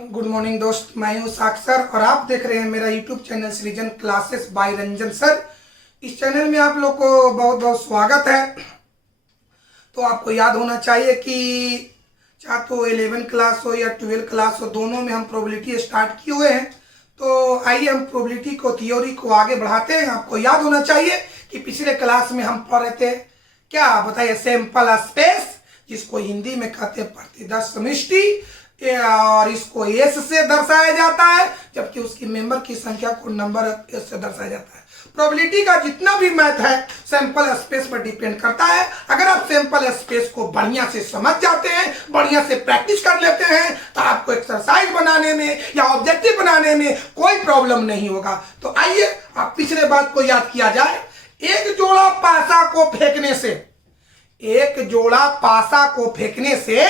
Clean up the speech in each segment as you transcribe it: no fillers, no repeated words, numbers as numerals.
Good morning दोस्त, मैं हूं साक्षर और आप देख रहे हैं मेरा यूट्यूब चैनल सृजन क्लासेस बाय रंजन सर। इस चैनल में आप लोग को बहुत बहुत स्वागत है। तो आपको याद होना चाहिए कि चाहे तो 11 क्लास हो या 12 क्लास हो, दोनों में हम प्रोबेबिलिटी स्टार्ट किए हुए हैं। तो आइए हम प्रोबेबिलिटी को, थ्योरी को आगे बढ़ाते हैं। आपको याद होना चाहिए कि पिछले क्लास में हम पढ़ रहे थे, क्या बताइए, सैंपल स्पेस, जिसको हिंदी में कहते हैं प्रतिदर्श समष्टि, और इसको एस से दर्शाया जाता है, जबकि उसकी मेंबर की संख्या को नंबर एस से दर्शाया जाता है। प्रोबेबिलिटी का जितना भी मैथ है सैंपल स्पेस पर डिपेंड करता है। अगर आप सैंपल स्पेस को बढ़िया से समझ जाते हैं, बढ़िया से प्रैक्टिस कर लेते हैं, तो आपको एक्सरसाइज बनाने में या ऑब्जेक्टिव बनाने में कोई प्रॉब्लम नहीं होगा। तो आइए आप पिछले बात को याद किया जाए। एक जोड़ा पासा को फेंकने से, एक जोड़ा पासा को फेंकने से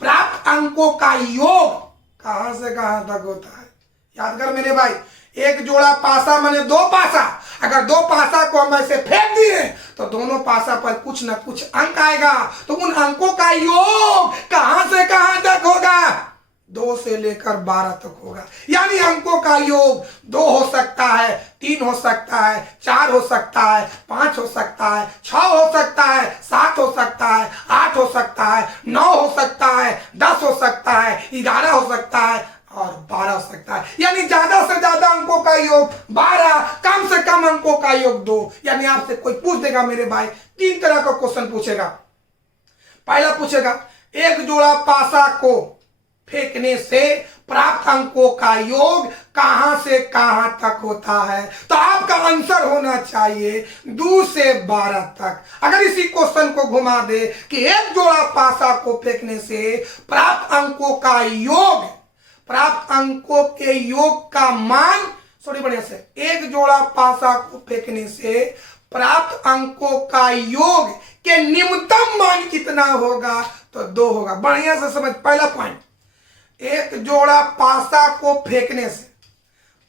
प्राप्त अंकों का योग कहां से कहां तक होता है? याद कर मेरे भाई, एक जोड़ा पासा माने दो पासा। अगर दो पासा को हम ऐसे फेंक दिए तो दोनों पासा पर कुछ ना कुछ अंक आएगा। तो उन अंकों का योग कहां से कहां तक होगा? 2 से लेकर 12 तक होगा। यानी अंकों का योग 2 हो सकता है, 3 हो सकता है, 4 हो सकता है, 5 हो सकता है, 6 हो सकता है, 7 हो सकता है, 8 हो सकता है, 9 हो सकता है, 10 हो सकता है, 11 हो सकता है और 12 हो सकता है। यानी ज्यादा से ज्यादा अंकों का योग 12, कम से कम अंकों का योग 2। यानी आपसे कोई पूछ देगा मेरे भाई, 3 तरह का क्वेश्चन पूछेगा। पहला पूछेगा, एक जोड़ा पासा को फेंकने से प्राप्त अंकों का योग कहां से कहां तक होता है? तो आपका आंसर होना चाहिए 2 से 12 तक। अगर इसी क्वेश्चन को घुमा दे कि एक जोड़ा पासा को फेंकने से प्राप्त अंकों का योग, प्राप्त अंकों के योग का मान, सॉरी बढ़िया से, एक जोड़ा पासा को फेंकने से प्राप्त अंकों का योग के निम्नतम मान कितना होगा? तो 2 होगा। बढ़िया से समझ। पहला पॉइंट, एक जोड़ा पासा को फेंकने से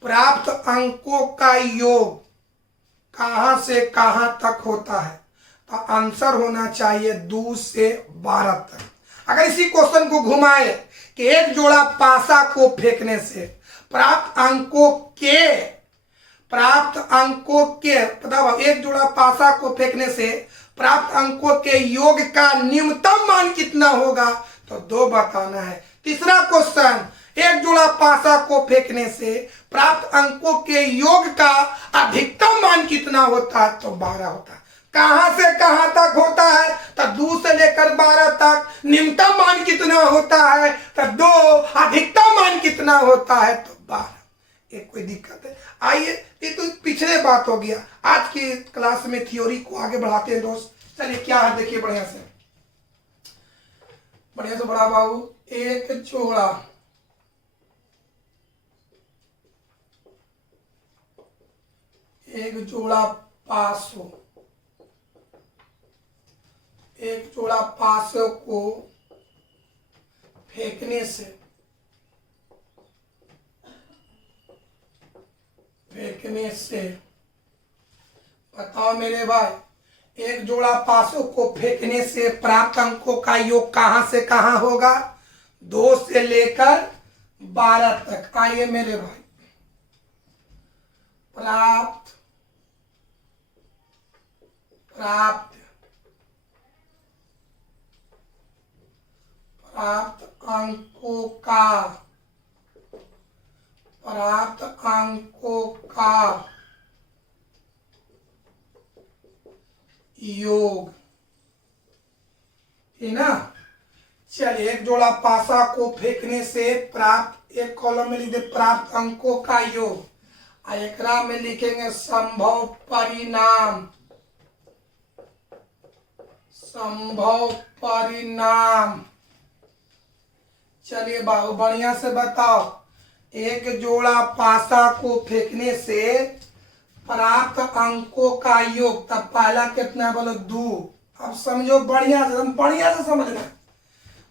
प्राप्त अंकों का योग कहां से कहां तक होता है? तो आंसर होना चाहिए 2 से 12 तक। अगर इसी क्वेश्चन को घुमाए कि एक जोड़ा पासा को फेंकने से प्राप्त अंकों के बताओ, एक जोड़ा पासा को फेंकने से प्राप्त अंकों के योग का न्यूनतम मान कितना होगा? तो 2 बताना है। तीसरा क्वेश्चन, एक जोड़ा पासा को फेंकने से प्राप्त अंकों के योग का अधिकतम मान कितना होता है? तो 12 होता है। कहां से कहां तक होता है? तो 2 से लेकर 12 तक। निम्नतम मान कितना होता है? तो 2। अधिकतम मान कितना होता है? तो 12। एक कोई दिक्कत है? आइए, ये तो पिछले बात हो गया। आज की क्लास में थ्योरी को आगे बढ़ाते हैं दोस्त। चलिए क्या है, देखिए बढ़िया से बड़ा बाबू। एक जोड़ा पासों, एक जोड़ा पासों को फेंकने से बताओ मेरे भाई, एक जोड़ा पासों को फेंकने से प्राप्त अंकों का योग कहां से कहां होगा? 2 से लेकर 12 तक। आइए मेरे भाई, प्राप्त अंकों का योग, है ना। चलिए, एक जोड़ा पासा को फेंकने से प्राप्त, एक कॉलम में लिख दे प्राप्त अंकों का योग, और एकरा में लिखेंगे संभव परिणाम। चलिए बाबू बढ़िया से बताओ, एक जोड़ा पासा को फेंकने से प्राप्त अंकों का योग, तब पहला कितना बोलो? 2। अब समझो बढ़िया से समझना।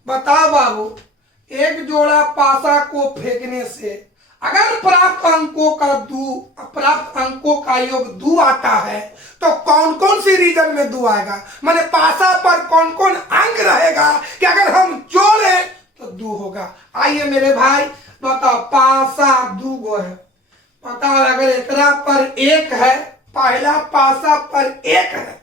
बताओ बाबू, एक जोड़ा पासा को फेंकने से अगर प्राप्त अंकों का योग 2 आता है, तो कौन कौन सी रीजन में 2 आएगा? माने पासा पर कौन कौन अंक रहेगा कि अगर हम जोड़े तो 2 होगा। आइए मेरे भाई, बताओ पासा दू गो है, बताओ अगर एकरा पर एक है, पहला पासा पर एक है,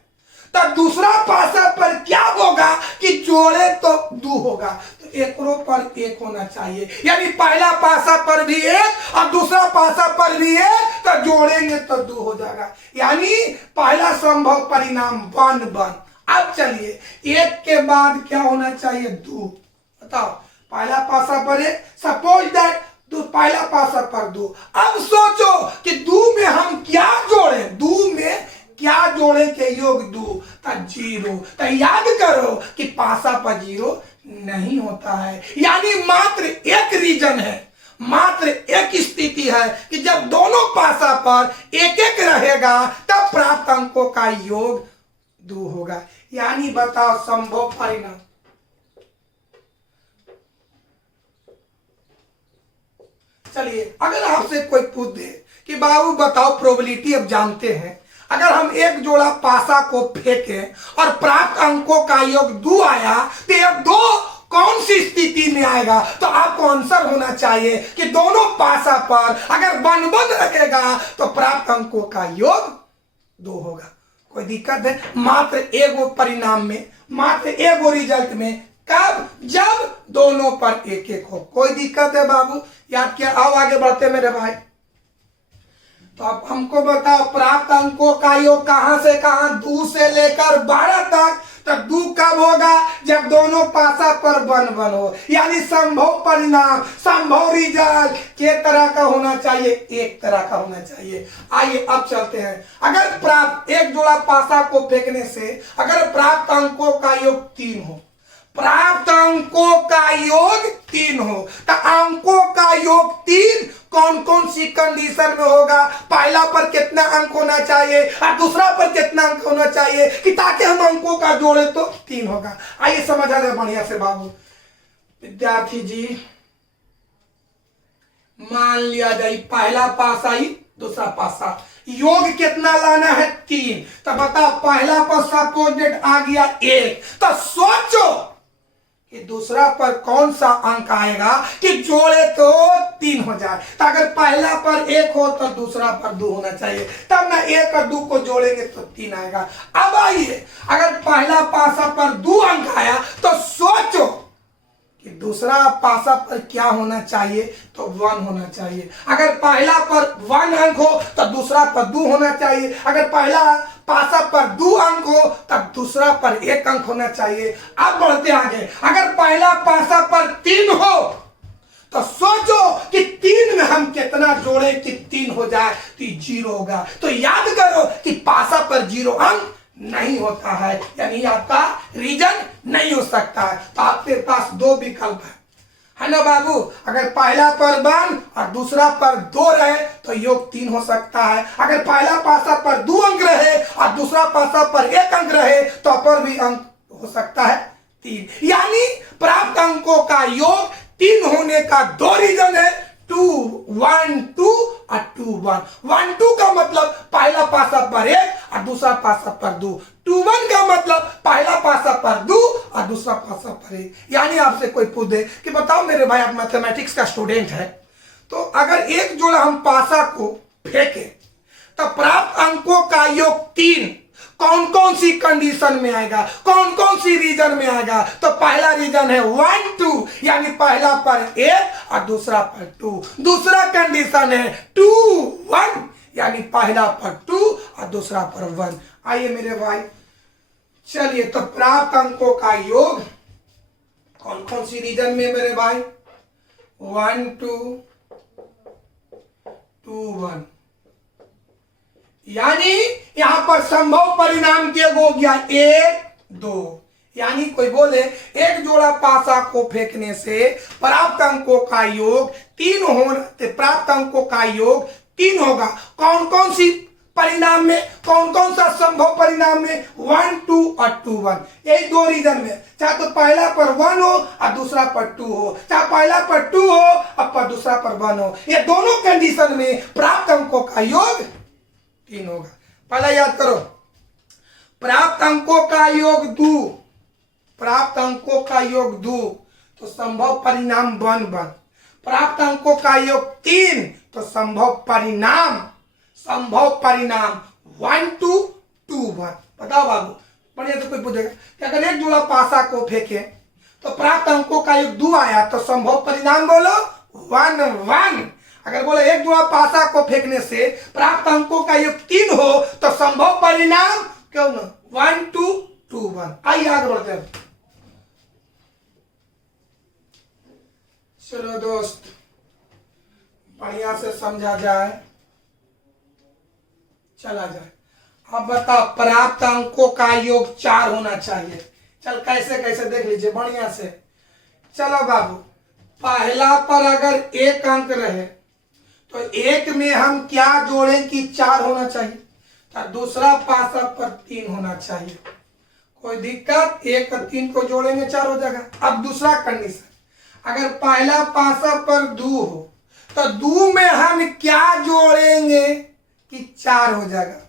तो दूसरा पासा पर क्या होगा कि जोड़े तो दू होगा, तो एकरो पर एक होना चाहिए, यानी पहला पासा पर भी एक और दूसरा पासा पर भी एक, तो जोड़ेंगे तो दू हो जाएगा, यानी पहला संभव परिणाम वन वन। अब चलिए एक के बाद क्या होना चाहिए, दू। बताओ पहला पासा पर एक, सपोज दैट पहला पासा पर दो। अब सोचो कि दू में हम क्या जोड़े, दू में क्या जोड़े के योग दू, तो जीरो। तो याद करो कि पासा पर जीरो नहीं होता है, यानी मात्र एक रीजन है, मात्र एक स्थिति है कि जब दोनों पासा पर एक एक रहेगा तब प्राप्त अंकों का योग दू होगा। यानी बताओ संभव परिणाम, चलिए अगर आपसे कोई पूछ दे कि बाबू बताओ प्रोबेबिलिटी, अब जानते हैं अगर हम एक जोड़ा पासा को फेंके और प्राप्त अंकों का योग दू आया तो ये दो कौन सी स्थिति में आएगा, तो आपको आंसर होना चाहिए कि दोनों पासा पर अगर वन वन रखेगा तो प्राप्त अंकों का योग दो होगा। कोई दिक्कत है? मात्र एगो परिणाम में, मात्र एगो रिजल्ट में, कब? जब दोनों पर एक एक हो। कोई दिक्कत है बाबू? याद किया? आओ आगे बढ़ते मेरे भाई। तो अब हमको बताओ प्राप्त अंकों का योग कहां से कहां, दू से लेकर 12 तक, तो दू कब होगा? जब दोनों पासा पर वन वन हो, यानी संभव परिणाम, संभव रिजल्ट के तरह का होना चाहिए, एक तरह का होना चाहिए। आइए अब चलते हैं। अगर प्राप्त एक जोड़ा पासा को फेंकने से अगर प्राप्त अंकों का योग 3 हो, प्राप्त अंकों का योग 3 हो, तो अंकों का योग 3 कौन कौन सी कंडीशन में होगा? पहला पर कितना अंक होना चाहिए और दूसरा पर कितना अंक होना चाहिए कि ताकि हम अंकों का जोड़े तो 3 होगा। आइए समझ आ जाए बढ़िया से बाबू। विद्यार्थी जी मान लिया जाए पहला पासा ही दूसरा पासा, योग कितना लाना है? 3। तो बताओ पहला पर सपोज आ गया 1, तो सोचो कि दूसरा पर कौन सा अंक आएगा कि जोड़े तो 3 हो जाए। तो अगर पहला पर 1 हो तो दूसरा पर 2 होना चाहिए, तब ना 1 और 2 को जोड़ेंगे तो 3 आएगा। अब आइए अगर पहला पासा पर 2 अंक आया तो सोचो कि दूसरा पासा पर क्या होना चाहिए, तो 1 होना चाहिए। अगर पहला पर 1 अंक हो तो दूसरा पर 2 होना चाहिए। अगर पहला पासा पर 2 अंक हो तब दूसरा पर 1 अंक होना चाहिए। अब बढ़ते आगे, अगर पहला पासा पर 3 हो तो सोचो कि 3 में हम कितना जोड़े कि 3 हो जाए तो 0 होगा। तो याद करो कि पासा पर 0 अंक नहीं होता है, यानी आपका रीजन नहीं हो सकता है। तो आपके पास 2 विकल्प है ना बाबू? अगर पहला पर 1 और दूसरा पर 2 रहे तो योग 3 हो सकता है। अगर पहला पासा पर 2 अंक रहे और दूसरा पासा पर 1 अंक रहे तो अपर भी अंक हो सकता है 3। यानी प्राप्त अंकों का योग 3 होने का 2 रीजन है, 2 1 2 और 2 1। 1 2 का मतलब पहला पासा पर 1 और दूसरा पासा पर 2। 2 1 का मतलब पहला पासा पर 2 और दूसरा पासा पर 1। यानी आपसे कोई पूछ दे कि बताओ मेरे भाई आप मैथमेटिक्स का स्टूडेंट है, तो अगर एक जोड़ा हम पासा को फेंके तो प्राप्त अंकों का योग 3 कौन कौन सी कंडीशन में आएगा, कौन कौन सी रीजन में आएगा? तो पहला रीजन है 1 2, यानी पहला पर 1 और दूसरा पर 2। दूसरा कंडीशन है 2 1, यानी पहला पर 2 और दूसरा पर 1। आइए मेरे भाई चलिए, तो प्राप्त अंकों का योग कौन कौन सी रीजन में मेरे भाई? 1 2 2 1, यानी यहां पर संभव परिणाम के हो गया 1 2। यानी कोई बोले एक जोड़ा पासा को फेंकने से प्राप्त अंकों का योग 3 होने, प्राप्त अंकों का योग 3 होगा। कौन कौन सी परिणाम में, कौन कौन सा संभव परिणाम में? 1 2 और 2 1। यही 2 रीजन में, चाहे तो पहला पर 1 हो और दूसरा पर 2 हो, चाहे पहला पर 2 हो और पर दूसरा पर 1 हो, ये दोनों कंडीशन में प्राप्त अंकों का योग 3 होगा। पहला याद करो, प्राप्त अंकों का योग 2, प्राप्त अंकों का योग 2, तो संभव परिणाम 1 1। प्राप्त अंकों का योग 3, तो संभव परिणाम 1 to 2 1। बताओ बाबू, बढ़िया से कोई पूछेगा कि अगर एक जोड़ा पासा को फेंके तो प्राप्त अंकों का योग 2 आया तो संभव परिणाम बोलो 1 1। अगर बोले एक जोड़ा पासा को फेंकने से प्राप्त अंकों का योग 3 हो तो संभव परिणाम क्यों ना 1 to 2 1। आइए आगे बढ़ते हैं। चलो दोस्त, बढ़िया से समझा जाए, चला जाए। अब बताओ, प्राप्त अंकों का योग 4 होना चाहिए। चल कैसे कैसे देख लीजिए बढ़िया से। चलो बाबू, पहला पर अगर एक अंक रहे तो एक में हम क्या जोड़ें कि 4 होना चाहिए, तो दूसरा पासा पर 3 होना चाहिए। कोई दिक्कत, 1 और 3 को जोड़ेंगे 4 हो जाएगा। अब दूसरा कंडीशन, अगर पहला पासा पर 2 हो तो 2 में हम क्या जोड़ेंगे कि 4 हो जाएगा,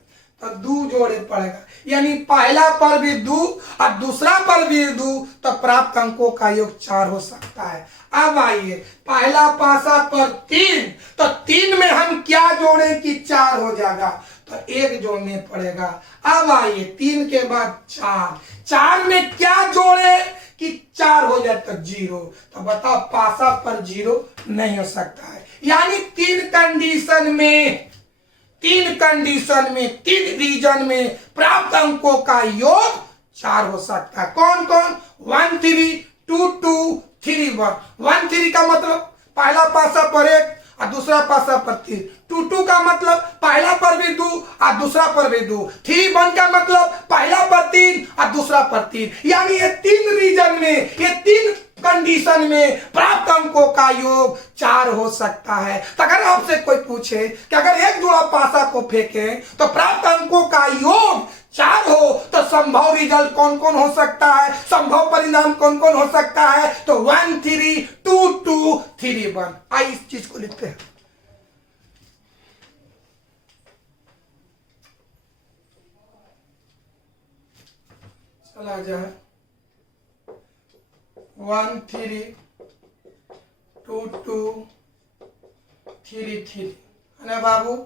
तो 2 जोड़े पड़ेगा। यानी पहला पर भी 2 और दूसरा पर भी 2, तो प्राप्त अंकों का योग 4 हो सकता है। अब आइए, पहला पासा पर 3, तो 3 में हम क्या जोड़े कि 4 हो जाएगा, तो 1 जोड़ने पड़ेगा। अब आइए 3 के बाद 4 में क्या जोड़े कि 4 हो जाए तो 0, तो बताओ पासा पर 0 नहीं हो सकता है। यानी 3 कंडीशन में 3 रीजन में प्राप्त अंकों का योग 4 हो सकता है। कौन कौन? 1 3 2 2 3 1। 1 3 का मतलब पहला पासा पर 1 और दूसरा पासा पर 3। 2 2 का मतलब पहला पर भी 2 और दूसरा पर भी 2। 3 1 का मतलब पहला पर 3 और दूसरा पर 3। यानी ये 3 रीजन में, ये 3 कंडीशन में प्राप्त अंकों का योग 4 हो सकता है। तो अगर आपसे कोई पूछे कि अगर एक जोड़ा पासा को फेंके तो प्राप्त अंकों का योग 4 हो तो संभव रिजल्ट कौन कौन हो सकता है, संभव परिणाम कौन कौन हो सकता है, तो 1 3 2 2 3 1। आइए इस चीज को लिखते हैं। चला जाए 1 3 2 2 3 3 है ना बाबू।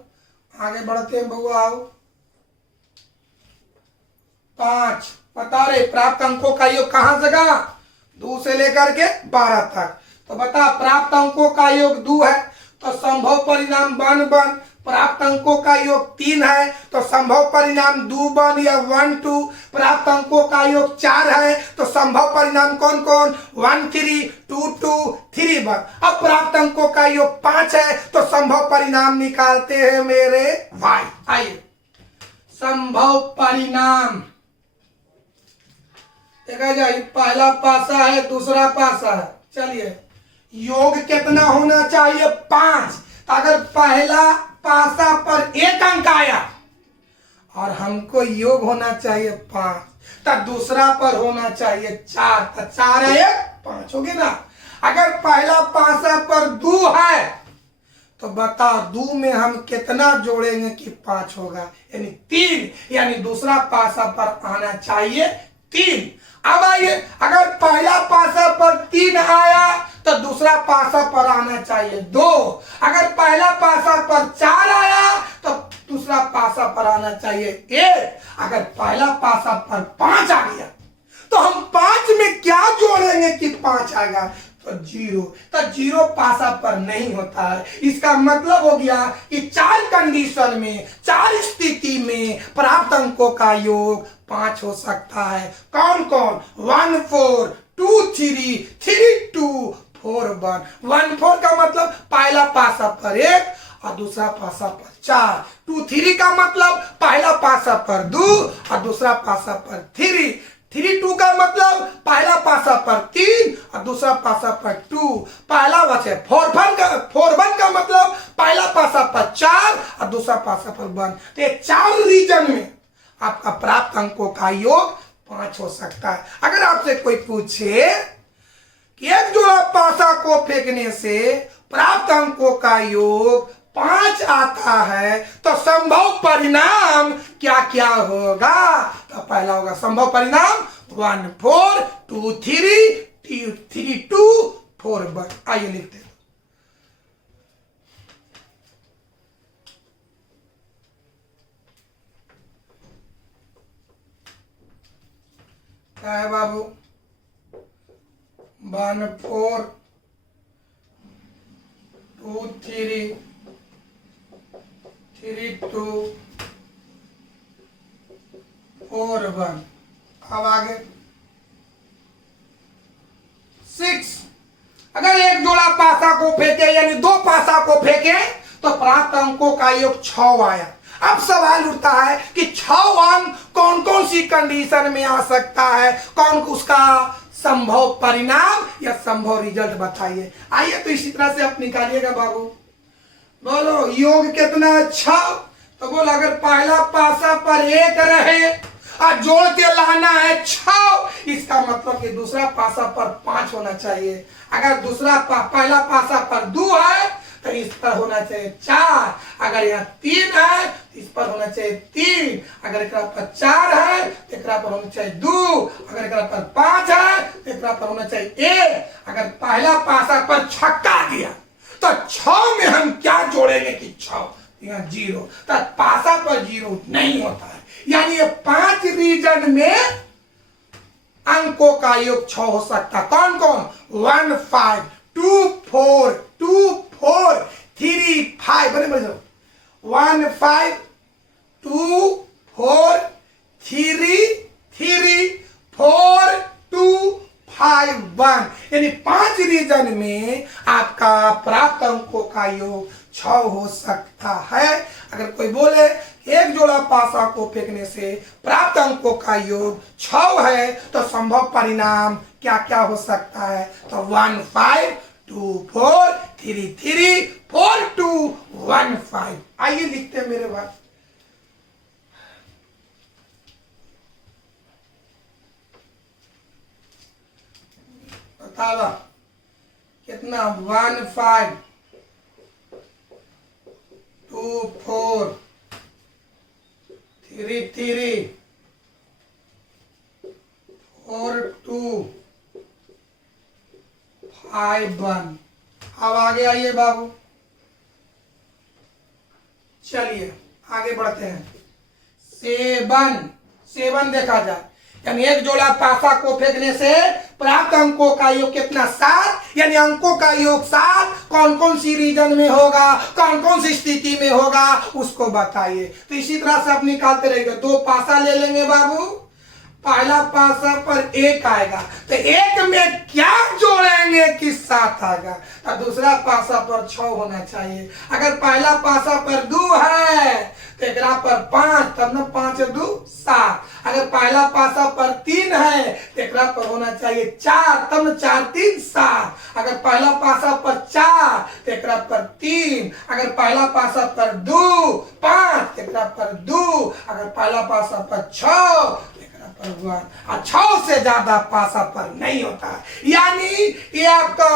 आगे बढ़ते हैं बउआ, आओ। 5 बता रहे प्राप्त अंकों का योग कहां जगह, 2 से लेकर के 12 तक। तो बता प्राप्त अंकों का योग 2 है तो संभव परिणाम 1 1। प्राप्त अंकों का योग 3 है तो संभव परिणाम 2 1 या 1 2। प्राप्त अंकों का योग 4 है तो संभव परिणाम कौन कौन, 1 3 2 2 3 1। अब प्राप्त अंकों का योग 5 है तो संभव परिणाम निकालते हैं मेरे भाई। आइए संभव परिणाम देखा जाए, पहला पासा है दूसरा पासा है। चलिए योग कितना होना चाहिए, 5। अगर पहला पासा पर 1 अंक आया और हमको योग होना चाहिए 5, तो दूसरा पर होना चाहिए 4, तो 4 है 5 होगी ना। अगर पहला पासा पर 2 है तो बताओ 2 में हम कितना जोड़ेंगे कि 5 होगा, यानी 3। यानी दूसरा पासा पर आना चाहिए 3। अब आइए, अगर पहला पासा पर 3 आया तो दूसरा पासा पर आना चाहिए 2। अगर पहला पासा पर 4 आया तो दूसरा पासा पर आना चाहिए 1। अगर पहला पासा पर 5 आ गया तो हम 5 में क्या जोड़ेंगे कि 5 आएगा, तो 0। तो 0 पासा पर नहीं होता है। इसका मतलब हो गया कि 4 कंडीशन में, 4 स्थिति में प्राप्त अंकों का योग 5 हो सकता है। कौन कौन, 1 4 2 3 3 2 4 1। 1 4 का मतलब पहला पासा पर 1 और दूसरा पासा पर 4। 2 3 का मतलब पहला पासा पर 2 और दूसरा पासा पर 3। 3 2 का मतलब पहला पासा पर 3 और दूसरा पासा पर 2। पहला बचे 4 1 का मतलब पहला पासा पर 4 और दूसरा पासा पर 1। तो ये 4 रीजन में आपका प्राप्त अंकों का योग 5 हो सकता है। अगर आपसे कोई पूछे कि एक जोड़ा पासा को फेंकने से प्राप्त अंकों का योग 5 आता है तो संभव परिणाम क्या क्या होगा, तो पहला होगा संभव परिणाम 1 4 2 3 3 2 4 1। आइए लिखते हैं क्या है बाबू? 1 4 2 3 3 2 4 1। अब आगे 6। अगर एक जोड़ा पासा को फेंके यानी 2 पासा को फेंके तो प्राप्त अंकों का योग 6 आया। अब सवाल उठता है कि 6 अंक कौन कौन सी कंडीशन में आ सकता है, कौन उसका संभव परिणाम या संभव रिजल्ट बताइए। आइए तो इसी तरह से आप निकालिएगा बाबू। बोलो योग कितना है? 6। तो बोलो अगर पहला पासा पर 1 रहे और जोड़ के लाना है 6, इसका मतलब कि दूसरा पासा पर 5 होना चाहिए। अगर पहला पासा पर 2 है तो इस पर होना चाहिए 4। अगर यहाँ 3 है तो इस पर होना चाहिए 3। अगर एक पर 4 है तो एक पर होना चाहिए 2। अगर एक पर 5 है तो एक पर होना चाहिए 1। अगर पहला पासा पर छक्का गया तो 6 में हम क्या जोड़ेंगे कि 6 यहाँ 0, तो पासा पर 0 नहीं होता है। यानी ये 5 रीजन में अंकों का योग 6 हो सकता है। कौन कौन? 1 5 2 4 2 4 3 5। बने बने 1 5 2 4 3 3 4 2 5 1। यानी 5 रीजन में आपका प्राप्त अंकों का योग 6 हो सकता है। अगर कोई बोले एक जोड़ा पासा को फेंकने से प्राप्त अंकों का योग 6 है तो संभव परिणाम क्या क्या हो सकता है? तो 1 5 2 4 3 3 4 2 1 5। आइए लिखते हैं मेरे भाई। बतावा कितना? 1 5 2 4 3 3 4 2 5 1। अब आगे आइए बाबू, चलिए आगे बढ़ते हैं। 7 देखा जाए यानी एक जोड़ा पासा को फेंकने से प्राप्त अंकों का योग कितना? 7। यानी अंकों का योग 7 कौन कौन सी रीजन में होगा, कौन कौन सी स्थिति में होगा उसको बताइए। तो इसी तरह से आप निकालते रहिएगा। 2 पासा ले लेंगे बाबू। पहला पासा पर 1 आएगा तो 1 में क्या जोड़ेंगे कि 7 आएगा। और दूसरा पासा पर 6 होना चाहिए। अगर पहला पासा पर 2 है तो एक पर 5, तब ना 5 2 7। अगर पहला पासा पर 3 है तो एक पर होना चाहिए 4, तब ना 4 3 7। अगर पहला पासा पर 4 तो एक पर 3। अगर पहला पासा पर 2 5 एक पर 2। अगर पहला पासा पर 6 और 6 से ज्यादा पासा पर नहीं होता है। यानी ये आपका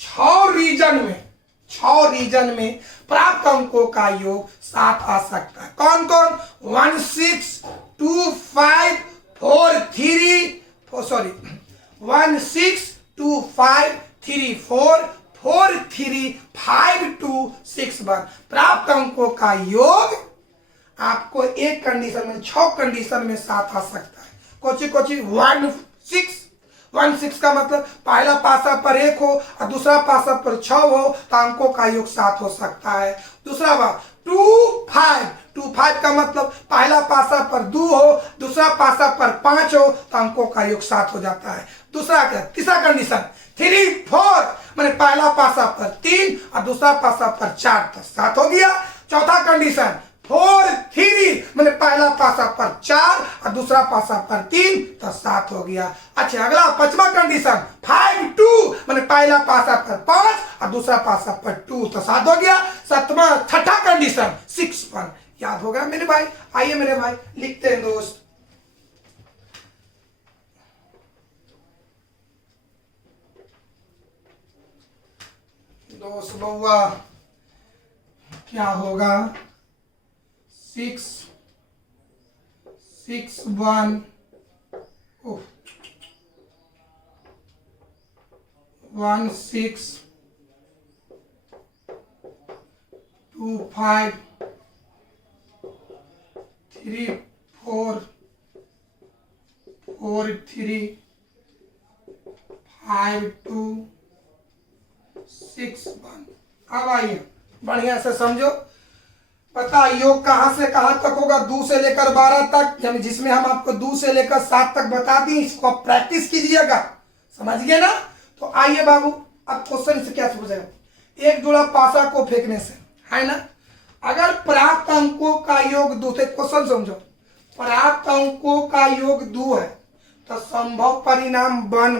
6 रीजन में प्राप्त अंकों का योग 7 आ सकता है। कौन कौन? 1 6 2 5 4 3 1 6 2 5 3 4 4 3 5 2 6 1। प्राप्त अंकों का योग आपको एक कंडीशन में 6 कंडीशन में 7 आ सकता है। कोची 1 6 का मतलब पहला पासा पर 1 हो और दूसरा पासा पर 6 हो तो अंकों का योग 7 हो सकता है। दूसरा बात 2 5 का मतलब पहला पासा पर 2 हो दूसरा पासा पर 5 हो तो अंकों का योग 7 हो जाता है। दूसरा क्या? तीसरा कंडीशन 3 4 मैंने पहला पासा पर 3 और दूसरा पासा पर 4 तो 7 हो गया। चौथा कंडीशन 4 3 मैंने पहला पासा पर 4 और दूसरा पासा पर 3 तो 7 हो गया। अच्छा अगला 5वां कंडीशन 5 2 मैंने पहला पासा पर 5 और दूसरा पासा पर 2 तो 7 हो गया। 6वां कंडीशन 6 1। याद होगा मेरे भाई? आइए मेरे भाई लिखते हैं दोस्त। बउआ क्या होगा? 6 6 1 1 6 2 5 3 4 4 3 5 2 6 1। अब आइए बढ़िया से समझो। पता योग कहां से कहां तक होगा, 2 से लेकर 12 तक, यानी जिसमें हम आपको 2 से लेकर 7 तक बता दी। इसको आप प्रैक्टिस कीजिएगा, समझ गए ना। तो आइए बाबू, अब क्वेश्चन से क्या समझेगा, एक जोड़ा पासा को फेंकने से, है ना। अगर प्राप्त अंकों का योग 2, क्वेश्चन समझो, प्राप्त अंकों का योग 2 है तो संभव परिणाम बन।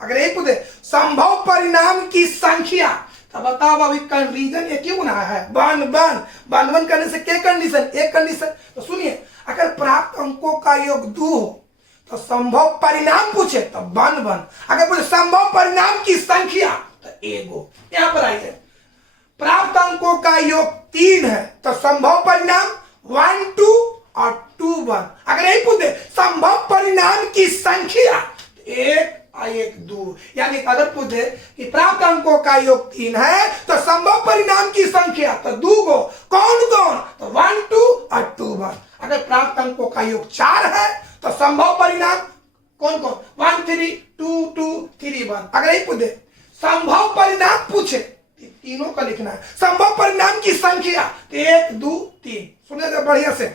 अगर एक पूछे संभव परिणाम की संख्या, तो बताओ अभी रीजन ये क्यों बना है, बन करने से क्या कंडीशन, एक कंडीशन। तो सुनिए, अगर प्राप्त अंकों का योग 2 हो तो संभव परिणाम पूछे तो बन। अगर पूछे संभव परिणाम की संख्या तो एगो। यहां पर आइए, प्राप्त अंकों का योग 3 है तो संभव परिणाम 1 2 और 2 1। अगर यही पूछे संभव परिणाम की संख्या, 1 1 2, यानी अगर पूछे कि प्राप्त अंकों का योग 3 है तो संभव परिणाम की संख्या तो 2 गो, कौन कौन, तो 1 2 और 2 1। अगर प्राप्त अंकों का योग 4 है तो संभव परिणाम कौन कौन, 1 3 2 2 3 1। अगर यही पूछे संभव परिणाम पूछे, तीनों का लिखना है, संभव परिणाम की संख्या 1 2 3। सुनिए बढ़िया से,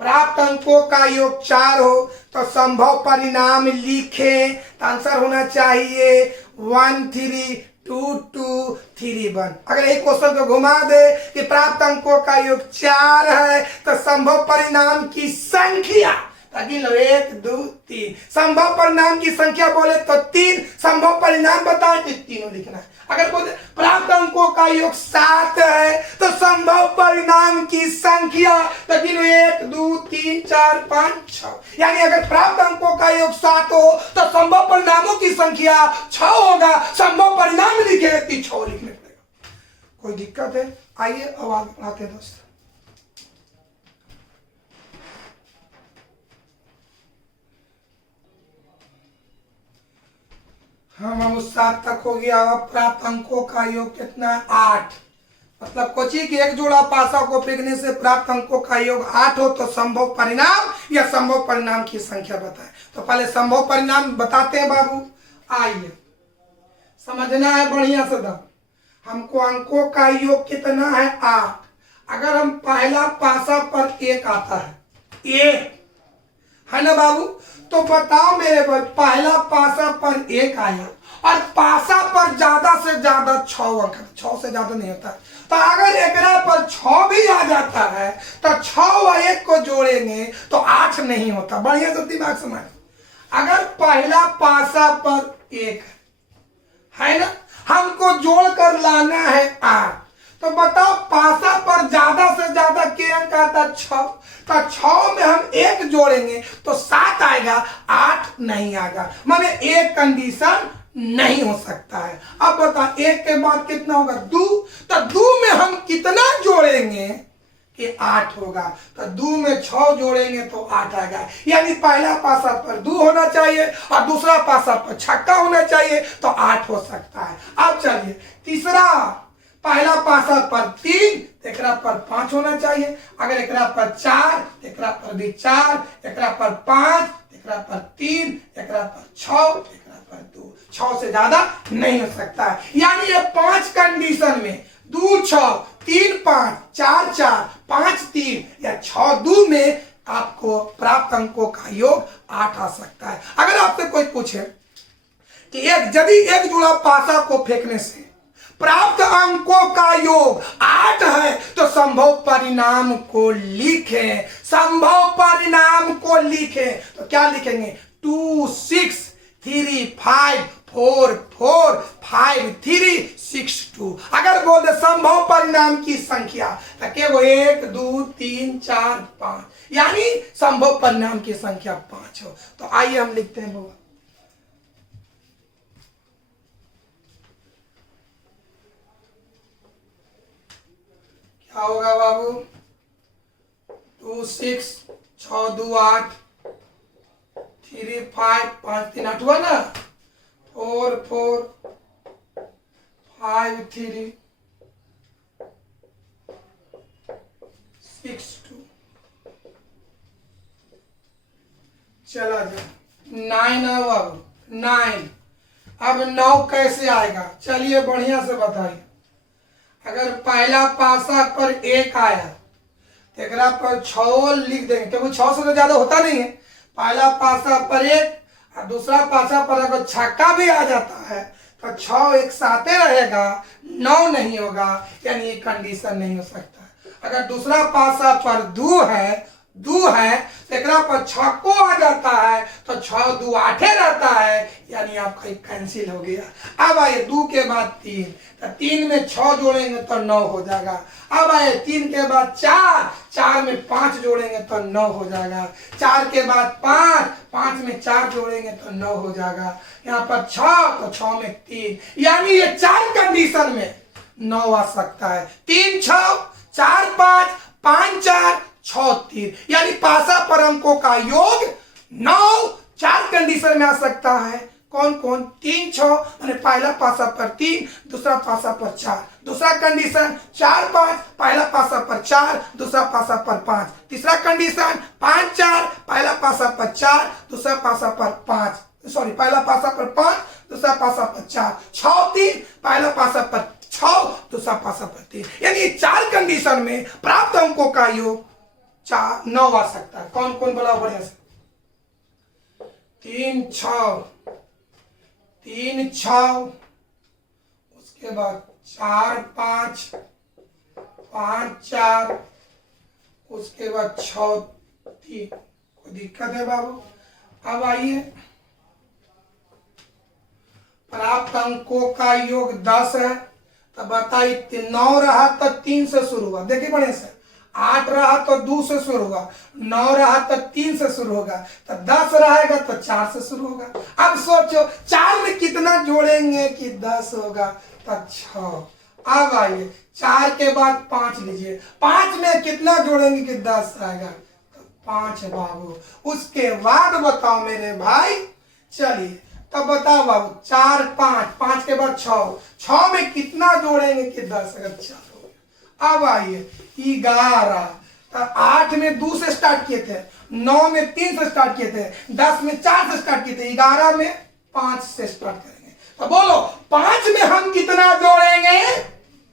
प्राप्त अंकों का योग 4 हो तो संभव परिणाम लिखे, तो आंसर होना चाहिए 1 3 2 2 3 1। अगर एक क्वेश्चन को घुमा दे कि प्राप्त अंकों का योग 4 है तो संभव परिणाम की संख्या, ताकि 1 2 3, संभव परिणाम की संख्या बोले तो 3, संभव परिणाम बताए तो तीनों लिखना है। अगर बोले प्राप्त अंकों का योग 7 है तो संभव परिणाम की संख्या, ताकि 1 2 3 4 5 6, यानी अगर प्राप्त अंकों का योग 7 हो तो संभव परिणामों की संख्या 6 होगा, संभव परिणाम लिखे तो 6 लिखने पड़ेगा। कोई दिक्कत है? आइए अब आगे बढ़ाते हैं दोस्तों। हम 7 तक हो गया। अब प्राप्त अंकों का योग कितना, 8। मतलब कोची की एक जोड़ा पासा को फेंकने से प्राप्त अंकों का योग 8 हो तो संभव परिणाम या संभव परिणाम की संख्या बताएं। तो पहले संभव परिणाम बताते हैं बाबू। आइए समझना है बढ़िया से दम। हमको अंकों का योग कितना है, 8। अगर हम पहला पासा पर 1 आता है, 1 है ना बाबू, तो बताओ मेरे भाई, पहला पासा पर 1 आया और पासा पर ज्यादा से ज्यादा 6 अंक, 6 से ज्यादा नहीं होता। तो अगर एकरा पर 6 भी आ जाता है तो 6 व 1 को जोड़ेंगे तो 8 नहीं होता। बढ़िया से दिमाग समझ, अगर पहला पासा पर 1 है ना, हमको जोड़कर लाना है 8, तो बताओ पासा पर ज्यादा से ज्यादा क्या अंक आता, 6। तो 6 में हम 1 जोड़ेंगे तो 7 आएगा, 8 नहीं आएगा, माने एक कंडीशन नहीं हो सकता है। अब बता 1 के बाद कितना होगा, 2। तो 2 में हम कितना जोड़ेंगे कि 8 होगा। तो 2 में 6 जोड़ेंगे तो 8 आएगा, यानी पहला पासा पर 2 होना चाहिए और दूसरा पासा पर छक्का होना चाहिए तो 8 हो सकता है। अब चलिए तीसरा, पहला पासा पर 3, एकरा पर 5 होना चाहिए। अगर एकरा पर 4, एकरा पर भी 4, एकरा पर 5, एकरा पर 3, एकरा पर 6, एकरा पर 2, 6 से ज्यादा नहीं हो सकता है। यानी ये 5 कंडीशन में 2 6 3 5 4 4 5 3 या 6 2 में आपको प्राप्त अंकों का योग 8 आ सकता है। अगर आपसे कोई पूछे कि यदि एक जुड़ा पासा को फेंकने से प्राप्त अंकों का योग 8 है तो संभव परिणाम को लिखें, संभव परिणाम को लिखें। तो क्या लिखेंगे, 2 6 3 5 4 4 5 3 6 2। अगर बोल दे संभव परिणाम की संख्या तो क्या वो 1 2 3 4 5, यानी संभव परिणाम की संख्या 5 हो। तो आइए हम लिखते हैं बाबा, क्या होगा बाबू, 2 6 6 2 8 3 5 5 3 8 हुआ ना, 4 4 5 3 6 2। चला जाए 9 अब 9। अब 9 कैसे आएगा, चलिए बढ़िया से बताइए। अगर पहला पासा पर 1 आया तो एकरा पर 6 लिख देंगे, क्योंकि 6 से तो ज्यादा होता नहीं है। पहला पासा पर 1 और दूसरा पासा पर अगर छक्का भी आ जाता है तो 6 एक साथ रहेगा, 9 नहीं होगा, यानी ये कंडीशन नहीं हो सकता। अगर दूसरा पासा पर 2 है तो एकरा पर छक्को आ जाता है तो 6 2 8 रहता है, यानी आपका एक कैंसिल हो गया। अब आइए 2 के बाद 3, तो 3 में 6 जोड़ेंगे तो 9 हो जाएगा। अब आए 3 के बाद 4, 4 में 5 जोड़ेंगे तो 9 हो जाएगा। 4 के बाद 5, 5 में 4 जोड़ेंगे तो 9 हो जाएगा। यहाँ पर 6 तो 6 में 3, यानी ये 4 कंडीशन में 9 आ सकता है। 3 6, 4 5, 5 4, 6 3, यानी पासा पर अंकों का योग 9 4 कंडीशन में आ सकता है। कौन कौन? 3 6, मैंने पहला पासा पर 3, दूसरा पासा पर 4। दूसरा कंडीशन 4 5, पहला पासा पर 4, दूसरा पासा पर 5। तीसरा कंडीशन 5 4, पहला पासा पर 4, दूसरा पासा पर 5, सॉरी पहला पासा पर 5, दूसरा पासा पर 4। 6 3, पहला पासा पर 6, दूसरा पासा पर 3, यानी 4 कंडीशन में प्राप्त अंकों का योग 4 9 आ सकता है। कौन कौन बोला बढ़िया से? 3 6, 3 6, उसके बाद 4 5, 5 4, उसके बाद 6 3। कोई दिक्कत है बाबू? अब आइए, प्राप्त अंकों का योग 10 है, तो बताइए 9 रहा तो 3 से शुरू हुआ, देखिए बढ़िया से। 8 रहा तो 2 से शुरू होगा, 9 रहा तो 3 से शुरू होगा, तो 10 रहेगा तो 4 से शुरू होगा। अब सोचो 4 में कितना जोड़ेंगे कि 10 होगा, तो 6। अब आइए 4 के बाद 5 लीजिए, 5 में कितना जोड़ेंगे कि 10 आएगा, तो 5 बाबू। उसके बाद बताओ मेरे भाई, चलिए तब बताओ बाबू 4 5, 5 के बाद 6, 6 में कितना जोड़ेंगे कि 10 अगर 4 हो गया। अब आइए 11, तो 8 में 2 से स्टार्ट किए थे, 9 में 3 से स्टार्ट किए थे, 10 में 4 से स्टार्ट किए थे, 11 में 5 से स्टार्ट करेंगे। तो बोलो 5 में हम कितना जोड़ेंगे?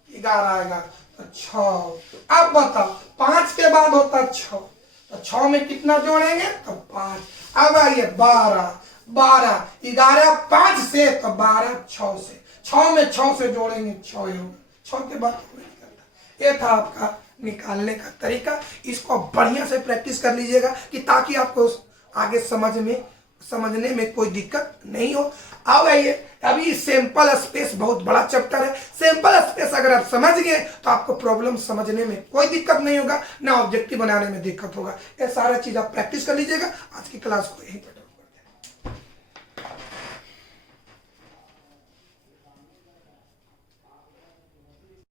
11 आएगा, तो 6। अब बताओ 5 के बाद होता 6, तो 6 में कितना जोड़ेंगे? तो 5। अब आइए 12, 11 5 से, तो 12 6 से, 6 में 6 से जोड़ेंगे 6 होगा, 6 के बाद नहीं करता। ये था आपका निकालने का तरीका। इसको बढ़िया से प्रैक्टिस कर लीजिएगा कि ताकि आपको आगे समझने में कोई दिक्कत नहीं हो। अब आइए, अभी सैंपल स्पेस बहुत बड़ा चैप्टर है। सैंपल स्पेस अगर आप समझ गए तो आपको प्रॉब्लम समझने में कोई दिक्कत नहीं होगा, ना ऑब्जेक्टिव बनाने में दिक्कत होगा। ये सारा चीज आप प्रैक्टिस कर लीजिएगा। आज की क्लास को